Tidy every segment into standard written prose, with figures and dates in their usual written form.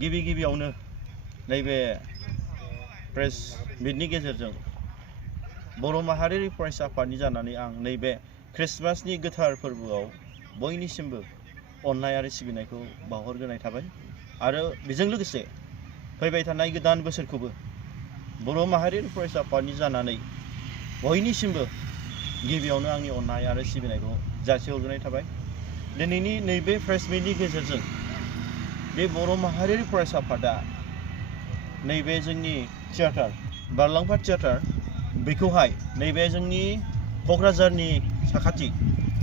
गिबियावनो नैबे प्रेस मिटनि गेजेरजों बर' माहारियारि फरायसा आफादनि जानानै आं नैबे क्रिसमासनि गोथार फोरबोआव बयनिसिमबो अननाय आरो सिबिनायखौ बावहरग्रोनाय थाबाय आरो बेजों लोगोसे फैबाय थानाय गोदान बोसोरखौबो बर' माहारियारि फरायसा आफादनि जानानै बयनिसिमबो गिबियावनो आंनि अननाय आरो सिबिनायखौ जासिहरग्रोनाय थाबाय। दिनैनि नैबे प्रेस मिटनि गेजेरजों बे बर' माहारियारि फरायसा आफादा नैबे जोंनि थियाटार बारलांफा थियाटार बेखौहाय नैबे जोंनि क'क्राझारनि साखाथि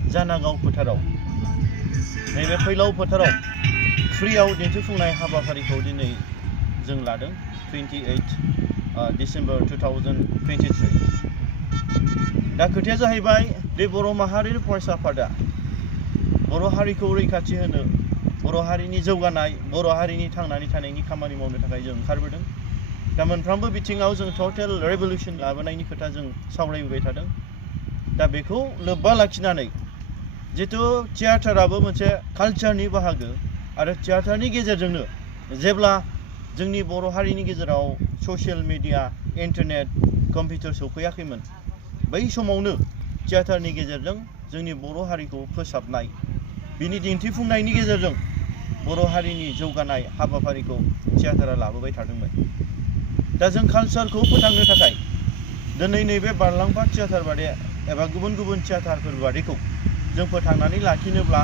जानागाव फोथाराव नैबे फैलाव फोथाराव फ्रियाव दिन्थिफुंनाय हाबाफारिखौ दिनै जों लादों 28 डिसेम्बर 2023। दा खोथाया जाहैबाय बे बर' माहारियारि फरायसा आफादा बर' हारिखौ रैखाथि होनो बर' हारिनि जौगानाय बर' हारिनि थांनानै थानायनि खामानि मावनो थाखाय जों ओंखारबोदों। दा मोनफ्रोमबो बिथिङाव जों टटेल रेभलिउसन लाबोनायनि खोथा जों सावरायबोबाय थादों। दा बेखौ लोब्बा लाखिनानै जितु थियाटाराबो मोनसे कालचारनि बाहागो आरो थियाटारनि गेजेरजोंनो जेब्ला जोंनि बर' हारिनि गेजेराव ससियेल मिडिया इन्टारनेट कम्पिउटार सौफैयाखैमोन बै समावनो थियाटारनि गेजेरजों जोंनि बर' हारिखौ फोसाबनाय बिनि दिन्थिफुंनायनि गेजेरजों बर' हारिनि जौगानाय हाबाफारिखौ थियाटारा लाबोबाय थादोंमोन। दा जों कालचारखौ फोथांनो थाखाय दिनै नैबे बारलांफा थियाटार बादि एबा गुबुन गुबुन थियाटारफोर बादिखौ जों फोथांनानै लाखिनोब्ला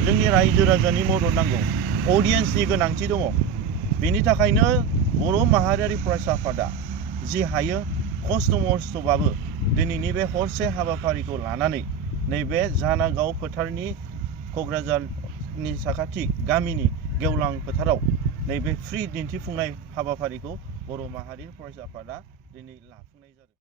जोंनि रायजो राजानि मदद नांगौ, अडियेन्सनि गोनांथि दङ। बेनि थाखायनो बर' माहारियारि फरायसा आफादा जि हायो खस्थ' मस्थ'बाबो दिनैनि बे हरसे हाबाफारिखौ लानानै नैबे जानागाव फोथारनि क'क्राझारनि साखाथि गामिनि गेवलां फोथाराव नैबे फ्रि दिन्थिफुंनाय हाबाफारिखौ बर' माहारियारि फरायसा आफादा दिनै लाफुंनाय जादों।